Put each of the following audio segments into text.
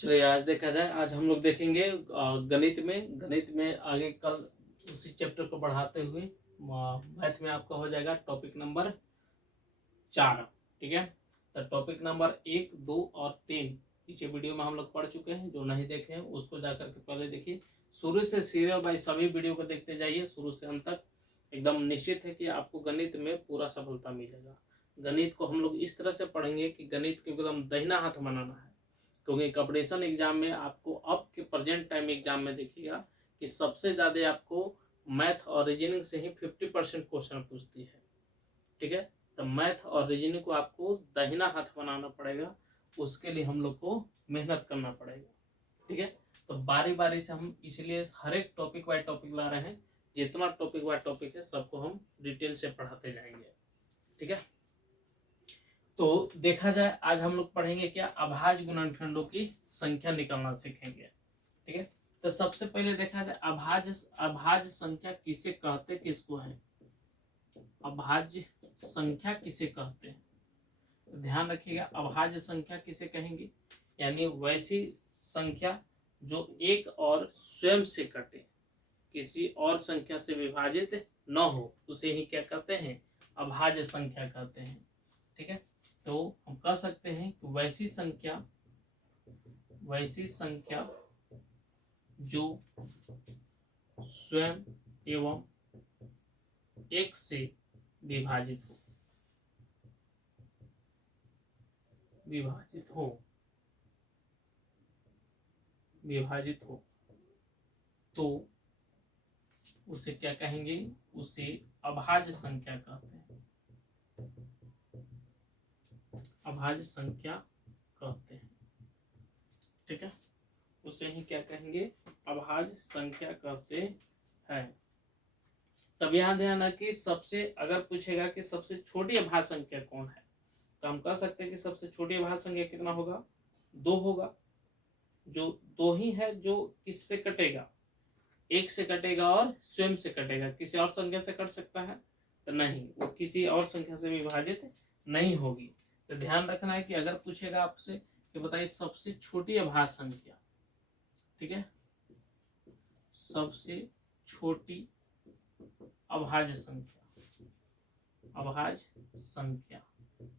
चलिए आज देखा जाए, आज हम लोग देखेंगे गणित में आगे कल उसी चैप्टर को बढ़ाते हुए मैथ में आपका हो जाएगा टॉपिक नंबर 4। ठीक है, तो टॉपिक नंबर 1, 2 और 3 पीछे वीडियो में हम लोग पढ़ चुके हैं। जो नहीं देखे हैं उसको जाकर के पहले देखिए। शुरू से सीरियल बाई सभी वीडियो को देखते जाइए शुरू से अंत तक। एकदम निश्चित है कि आपको गणित में पूरा सफलता मिलेगा। गणित को हम लोग इस तरह से पढ़ेंगे कि गणित को एकदम दाहिना हाथ बनाना है, क्योंकि कंपटीशन एग्जाम में आपको अब के प्रेजेंट टाइम एग्जाम में देखिएगा कि सबसे ज़्यादा आपको मैथ और रीजनिंग से ही 50% क्वेश्चन पूछती है। ठीक है, तो मैथ और रीजनिंग को आपको दाहिना हाथ बनाना पड़ेगा, उसके लिए हम लोग को मेहनत करना पड़ेगा। ठीक है, तो बारी बारी से हम इसलिए हर एक टॉपिक वाइज टॉपिक ला रहे हैं। जितना टॉपिक वाइज टॉपिक है सबको हम डिटेल से पढ़ाते जाएंगे। ठीक है, तो देखा जाए आज हम लोग पढ़ेंगे क्या, अभाज्य गुणनखंडों की संख्या निकालना सीखेंगे। ठीक है, तो सबसे पहले देखा जाए अभाज्य संख्या किसे कहते, किसको है अभाज्य संख्या किसे कहते हैं। तो ध्यान रखिएगा, अभाज्य संख्या किसे कहेंगे, यानी वैसी संख्या जो एक और स्वयं से कटे, किसी और संख्या से विभाजित न हो, उसे ही क्या कहते हैं, अभाज्य संख्या कहते हैं। ठीक है, तो हम कह सकते हैं कि वैसी संख्या जो स्वयं एवं एक से विभाजित हो तो उसे क्या कहेंगे, उसे अभाज्य संख्या कहते हैं। अभाज्य संख्या कहते हैं। ठीक है, उसे ही क्या कहेंगे, अभाज्य संख्या कहते हैं। तब यहाँ ध्यान रखिए, सबसे अगर पूछेगा कि सबसे छोटी अभाज्य संख्या कौन है, तो हम कह सकते हैं कि सबसे छोटी अभाज्य संख्या कितना होगा, 2 होगा। जो 2 ही है जो किससे कटेगा, एक से कटेगा और स्वयं से कटेगा। किसी और संख्या से कट सकता है तो नहीं, वो किसी और संख्या से विभाजित नहीं होगी। तो ध्यान रखना है कि अगर पूछेगा आपसे कि बताइए सबसे छोटी अभाज्य संख्या, ठीक है, सबसे छोटी अभाज्य संख्या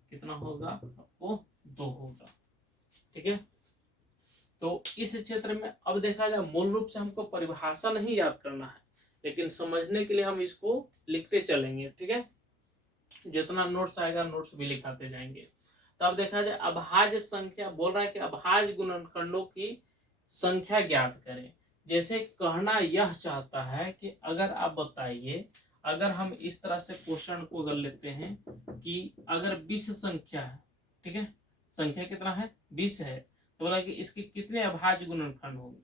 कितना होगा, आपको 2 होगा। ठीक है, तो इस क्षेत्र में अब देखा जाए, मूल रूप से हमको परिभाषा नहीं याद करना है, लेकिन समझने के लिए हम इसको लिखते चलेंगे। ठीक है, जितना नोट्स आएगा नोट्स भी लिखाते जाएंगे। तो अब देखा जाए, अभाज्य संख्या बोल रहा है कि अभाज्य गुणनखंडों की संख्या ज्ञात करें। जैसे कहना यह चाहता है कि अगर आप बताइए, अगर हम इस तरह से क्वेश्चन को अगर लेते हैं कि अगर 20 संख्या है, ठीक है, संख्या कितना है, 20 है, तो बोला कि इसके कितने अभाज्य गुणनखंड होंगे।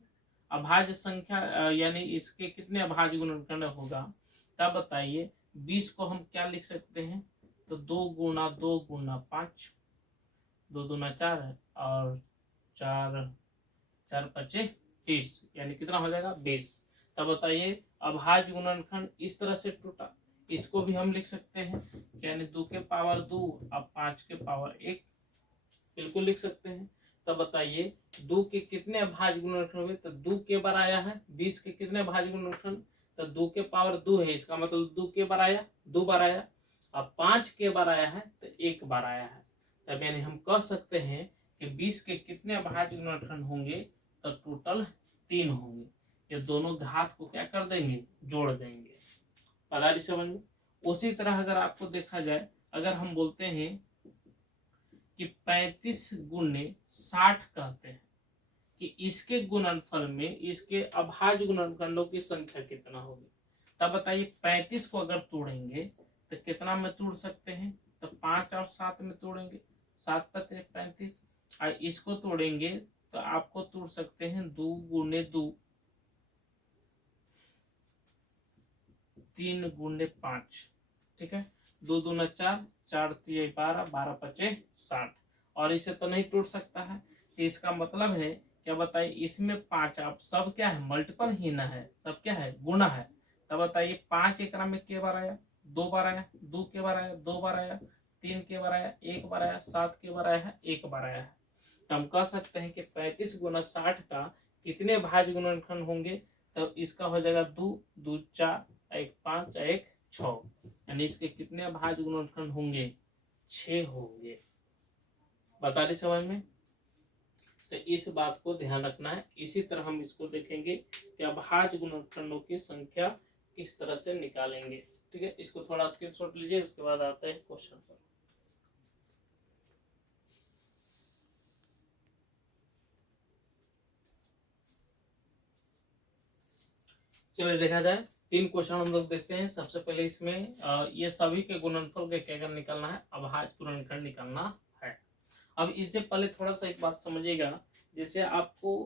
अभाज्य संख्या यानी इसके कितने अभाज्य गुणनखंड होगा। तब बताइए 20 को हम क्या लिख सकते हैं, तो 2 गुना 2 गुना 5, 2 दूना 4 है और 4 4 5 30, यानी कितना हो जाएगा 20। तब बताइए अभाज्य गुणनखंड इस तरह से टूटा, इसको भी हम लिख सकते हैं, यानी 2 के पावर 2 अब 5 के पावर 1, बिल्कुल लिख सकते हैं। तब बताइए 2 के कितने अभाज्य गुणनखंड हुए, तो 2 के बार आया है। 20 के कितने अभाज्य गुणनखंड, तो 2 के पावर 2 है, इसका मतलब 2 के बार आया, 2 बार आया। अब 5 के बार आया है तो 1 बार आया है। तब यानी हम कह सकते हैं कि 20 के कितने अभाज्य गुणनखंड होंगे, तो टोटल 3 होंगे। ये दोनों घात को क्या कर देंगे, जोड़ देंगे। पदारी समझ में। उसी तरह अगर आपको देखा जाए, अगर हम बोलते हैं कि 35 गुणे 60 कहते हैं कि इसके गुणनफल में इसके अभाज्य गुणनखंडों की संख्या कितना होगी। तब बताइए 35 को अगर तोड़ेंगे तो कितना में तोड़ सकते हैं, तो 5 और 7 में तोड़ेंगे, 7 पते 35। और इसको तोड़ेंगे तो आपको तोड़ सकते हैं 2 गुणे 2, 3 गुणे 5। ठीक है, 2 दूना 4, 4 3 12, 12 5 60। और इसे तो नहीं टूट सकता है, तो इसका मतलब है क्या बताइए, इसमें 5 अब सब क्या है, मल्टीपल ही ना है, सब क्या है, गुणा है। तब बताइए 5 एकरा में के बार आया, 2 बार आया, 2 के बार आया, 2 बार आया, 3 के बार आया, 1 बार आया, 7 के बार आया है, 1 बार आया है। तो हम कह सकते हैं कि 35 गुना 60 का कितने भाज्य गुणनखंड होंगे, तो इसका हो जाएगा 2, 2 4, 1 5, 1 6, यानी इसके कितने भाज्य गुणनखंड होंगे, 6 होंगे। बता दी समझ में। तो इस बात को ध्यान रखना है। इसी तरह हम इसको देखेंगे कि अभाज्य गुणनखंडों की संख्या किस तरह से निकालेंगे। ठीक है, इसको थोड़ा स्क्रीनशॉट लीजिए, उसके बाद आते हैं क्वेश्चन पर। चलिए देखा जाए, 3 क्वेश्चन हम लोग देखते हैं। सबसे पहले इसमें ये सभी के गुणनफल के क्या निकालना है, अभाज्य गुणनखंड निकालना है। अब इससे पहले थोड़ा सा एक बात समझिएगा, जैसे आपको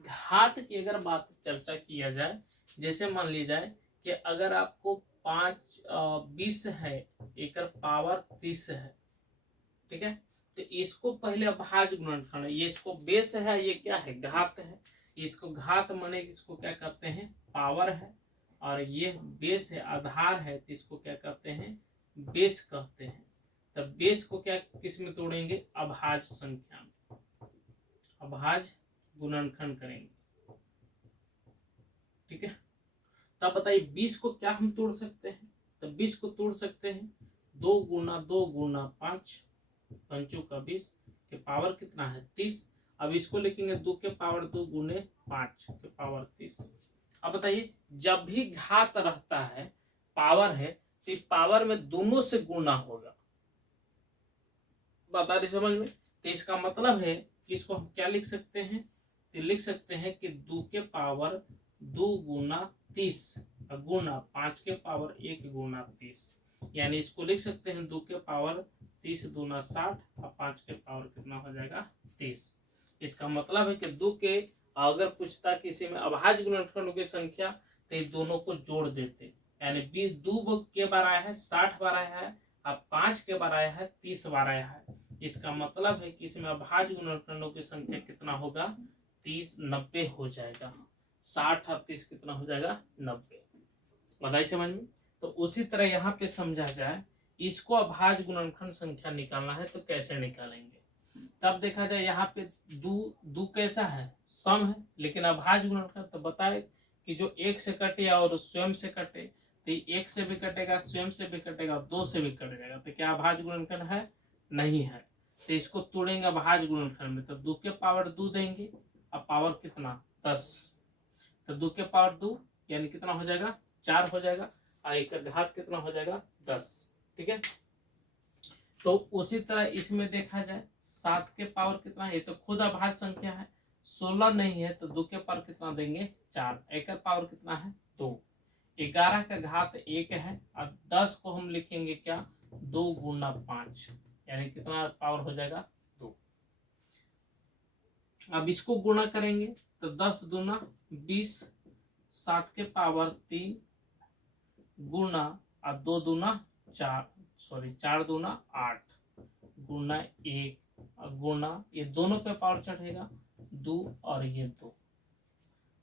घात की अगर बात चर्चा किया जाए, जैसे मान ली जाए कि अगर आपको 20 है, एक पावर 30 है, ठीक है, तो इसको पहले अभाज्य गुणनखंड है, ये इसको बेस है, ये क्या है, घात है। इसको घात माने इसको क्या कहते हैं, पावर है, और ये बेस है, आधार है, तो इसको क्या कहते हैं, बेस कहते हैं। तब बेस को क्या किस में तोड़ेंगे, अभाज्य संख्या में, अभाज्य गुणनखंड करेंगे। ठीक है, तब बताइए 20 को क्या हम तोड़ सकते हैं, तो 20 को तोड़ सकते हैं 2 गुना 2 गुना 5, 5 का 20 के पावर कितना है, 30। अब इसको लिखेंगे 2 के पावर 2 गुने 5 के पावर 30। अब बताइए जब भी घात रहता है, पावर है, तो पावर में दोनों से गुना होगा। बता रही समझ में। तो इसका मतलब है कि इसको हम क्या लिख सकते हैं, तो लिख सकते हैं कि 2 के पावर 2 गुना 30 गुना 5 के पावर 1 गुना 30, यानी इसको लिख सकते हैं 2 के पावर 30 दूना 60 और 5 के पावर कितना हो जाएगा, 30। इसका मतलब है कि 2 के अगर पूछता किसी में अभाज्य गुणनखंडों की संख्या, तो ये दोनों को जोड़ देते, यानी 2 के बार आया है 60 बार आया है, अब 5 के बार आया है 30 बार आया है। इसका मतलब है कि इसमें अभाज्य गुणनखंडों की संख्या कितना होगा, 30 90 हो जाएगा। 60 और 30 कितना हो जाएगा, 90। बताइए समझ में। तो उसी तरह यहाँ पे समझा जाए, इसको अभाज्य गुणनखंड संख्या निकालना है तो कैसे निकालेंगे। तब देखा जाए यहाँ पे दू कैसा है, सम है, लेकिन अभाज्य गुणनखंड तो बताए कि जो 1 से कटे और स्वयं से कटे, तो 1 से भी कटेगा, स्वयं से भी कटेगा, 2 से भी कट जाएगा, तो क्या अभाज्य गुणनखंड है, नहीं है। तो इसको तोड़ेंगे अभाज्य गुणनखंड में, तो 2 के पावर 2 देंगे, अब पावर कितना 10, तो 2 के पावर 2 यानी कितना हो जाएगा, 4 हो जाएगा, और एक घात कितना हो जाएगा, 10। ठीक है, तो उसी तरह इसमें देखा जाए 7 के पावर कितना है, तो खुद अभाज्य संख्या है, 16 नहीं है, तो 2 के पावर कितना देंगे, 4, एक का पावर कितना है, 2। 11 का घात 1 है, और 10 को हम लिखेंगे क्या, 2 गुना 5, यानी कितना पावर हो जाएगा, 2। अब इसको गुणा करेंगे तो 10 दूना 20, 7 के पावर 3 गुना और 2 दूना 4, सॉरी 4 दूना 8 गुना 1 और गुना ये दोनों पे पावर चढ़ेगा 2 और ये 2।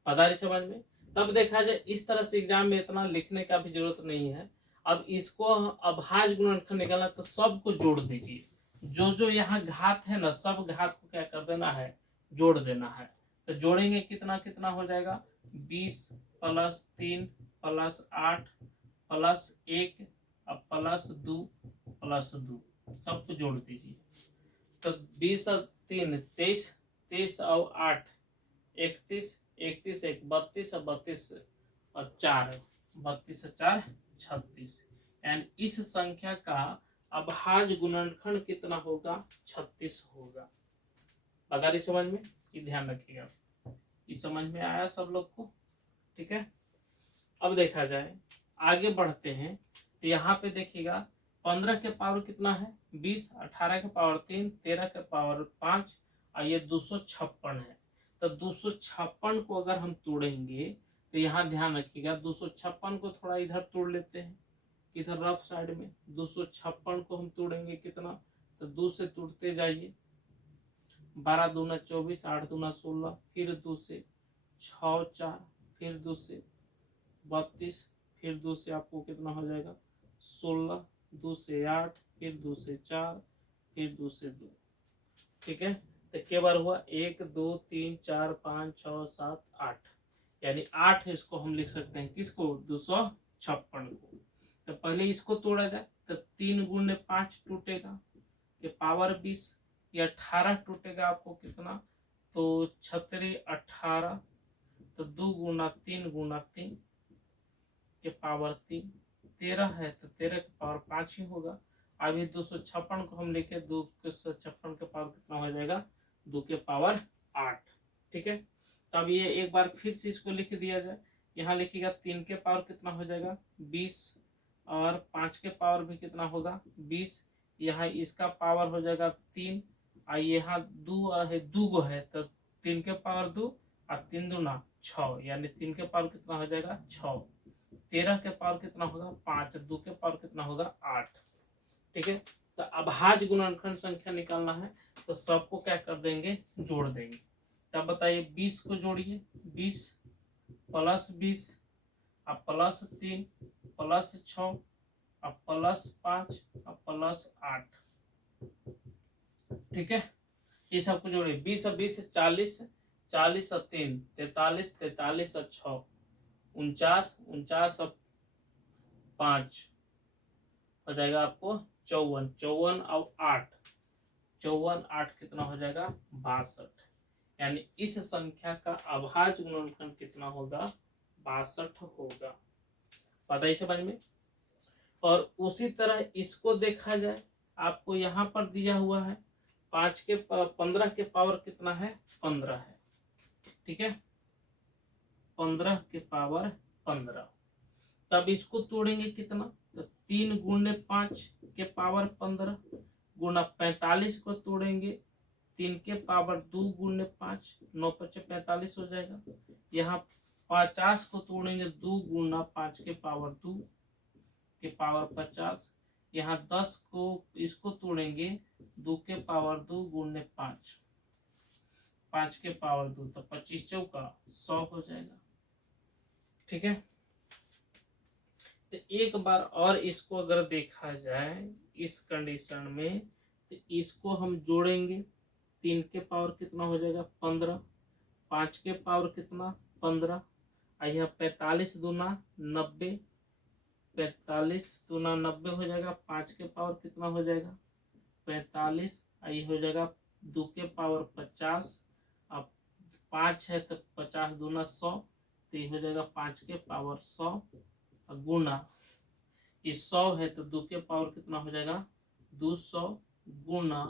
पता नहीं समझ में। तब देखा जाए इस तरह से एग्जाम में इतना लिखने का भी जरूरत नहीं है। अब इसको अभाज्य गुणनखंड निकालना, तो सबको जोड़ दीजिए, जो जो यहाँ घात है ना, सब घात को क्या कर देना है, जोड़ देना है। तो जोड़ेंगे कितना कितना हो जाएगा, 20 plus 3 plus 8 plus 1 plus 2 plus 2, सबको जोड़ दीजिए। तो 20 और 3 23, 23 और 8 31, 31 1 32 और 32 और 4 32 और 4 36, एंड इस संख्या का अभाज्य गुणनखंड कितना होगा, 36 होगा। बता रही समझ में, ये ध्यान रखिएगा। इस समझ में आया सब लोग को, ठीक है। अब देखा जाए आगे बढ़ते हैं, तो यहाँ पे देखिएगा 15 के पावर कितना है, 20, 18 के पावर 3, 13 के पावर 5 और ये 256 है। तो 256 को अगर हम तोड़ेंगे, तो यहाँ ध्यान रखिएगा 256 को थोड़ा इधर तोड़ लेते हैं, इधर रफ साइड में 256 को हम तोड़ेंगे कितना, तो 2 से तोड़ते जाइए, 12 दूना 24, 8 दूना 16, फिर 2 से 6 4, फिर 2 से 32, फिर 2 से आपको कितना हो जाएगा 16, 2 से 8, फिर 2 से 4, फिर 2 से 2। ठीक है, तो के बार हुआ 1 2 3 4 5 6 7 8, यानी 8 इसको हम लिख सकते हैं किसको 256 को। तो पहले इसको तोड़ा जाए तो 3 गुणे 5 टूटेगा के पावर 20, ये 18 टूटेगा आपको कितना, तो 36 18, तो 2 गुना 3 के पावर 3, 13 है तो 13 के पावर 5 ही होगा। अभी 256 को हम लिखे 256 के पावर कितना हो जाएगा 2 के पावर 8, ठीक है। तब ये एक बार फिर से इसको लिख दिया जाए, यहाँ लिखिएगा 3 के पावर कितना हो जाएगा 20, और 5 के पावर भी कितना होगा 20, यहाँ इसका पावर हो जाएगा 3, और यहाँ 2 है 2 गो है तो 3 के पावर 2 और 3 दूना 6, यानी 3 के पावर कितना हो जाएगा 6, 13 के पावर कितना होगा 5, 2 के पावर कितना होगा 8, ठीक है। तो अभाज्य गुणनखंड संख्या निकालना है तो सबको क्या कर देंगे जोड़ देंगे। तब बताइए 20 को जोड़िए, 20 प्लस 20 अब प्लस 3 प्लस 6 अब प्लस 5 अब प्लस 8, ठीक है। ये सबको जोड़िए 20 और 20 40, 40 और 3 43, 43 और 6 49, 49 और 5 हो जाएगा आपको 54, 54 और 8, 54 8 कितना हो जाएगा 62, यानी इस संख्या का अभाज्य गुणनखंड कितना होगा 62 होगा। पता है समझ में। और उसी तरह इसको देखा जाए, आपको यहाँ पर दिया हुआ है 15 के पावर कितना है 15 है, ठीक है, 15 के पावर 15। तब इसको तोड़ेंगे कितना, तो 3 गुणे 5 के पावर 15 गुना 45 को तोड़ेंगे 3 के पावर 2 गुणे 5, 9 5 45 हो जाएगा। यहाँ 50 को तोड़ेंगे 2 गुना 5 के पावर 2 के पावर 50, यहाँ 10 को इसको तोड़ेंगे 2 के पावर 2 गुणे 5, 5 के पावर 2, तो 25 चौका 100 हो जाएगा, ठीक है। तो एक बार और इसको अगर देखा जाए इस कंडीशन में, तो इसको हम जोड़ेंगे 3 के पावर कितना हो जाएगा 15, 5 के पावर कितना 15, यह 45 दूना 90, 45 दूना 90 हो जाएगा, 5 के पावर कितना हो जाएगा 45, ये हो जाएगा 2 के पावर 50, अब 5 है तो 50 दूना 100, तो ये हो जाएगा 5 के पावर 100 गुना, ये 100 है तो 2 के पावर कितना हो जाएगा 200 गुना,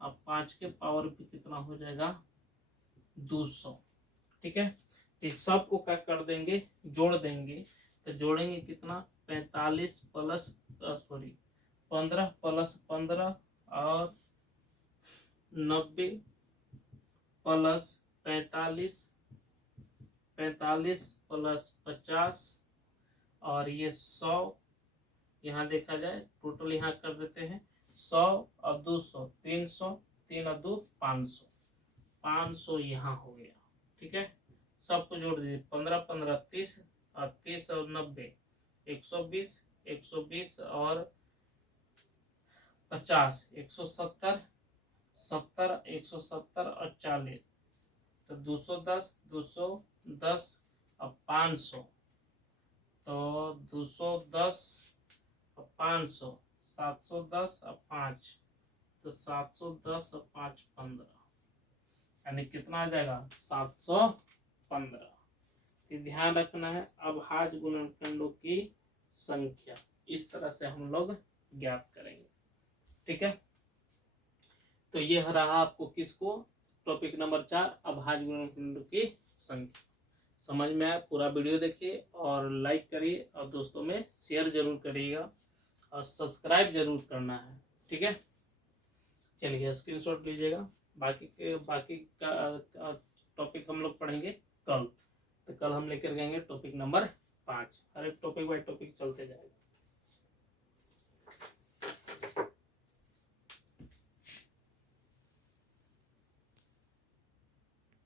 अब 5 के पावर भी कितना हो जाएगा 200, ठीक है। इस सब को क्या कर देंगे जोड़ देंगे, तो जोड़ेंगे कितना 45 प्लस 15 प्लस 15 और 90 प्लस 45, 45 प्लस 50 और ये 100, यहाँ देखा जाए टोटल यहाँ कर देते हैं 100 और 200 300, 3 और 2 500, 500 यहाँ हो गया, ठीक है। सबको जोड़ दीजिए 15 15 30 और 30 और 90 120, 120 और 50 170, 70 170 और 40, तो 210 210 और 500, तो 210 और 500 710 और 5, तो 710 और 5 15, यानी कितना आ जाएगा 715। तो ध्यान रखना है अभाज्य गुणनखंडों की संख्या इस तरह से हम लोग ज्ञात करेंगे, ठीक है। तो ये रहा आपको किसको टॉपिक नंबर 4 अभाज्य गुणनखंडों की संख्या। समझ में आया, पूरा वीडियो देखिए और लाइक करिए और दोस्तों में शेयर जरूर करिएगा और सब्सक्राइब जरूर करना है, ठीक है। चलिए स्क्रीनशॉट लीजिएगा। बाकी का टॉपिक हम लोग पढ़ेंगे कल, तो कल हम लेकर गएंगे टॉपिक नंबर 5, हर एक टॉपिक बाय टॉपिक चलते जाएगा।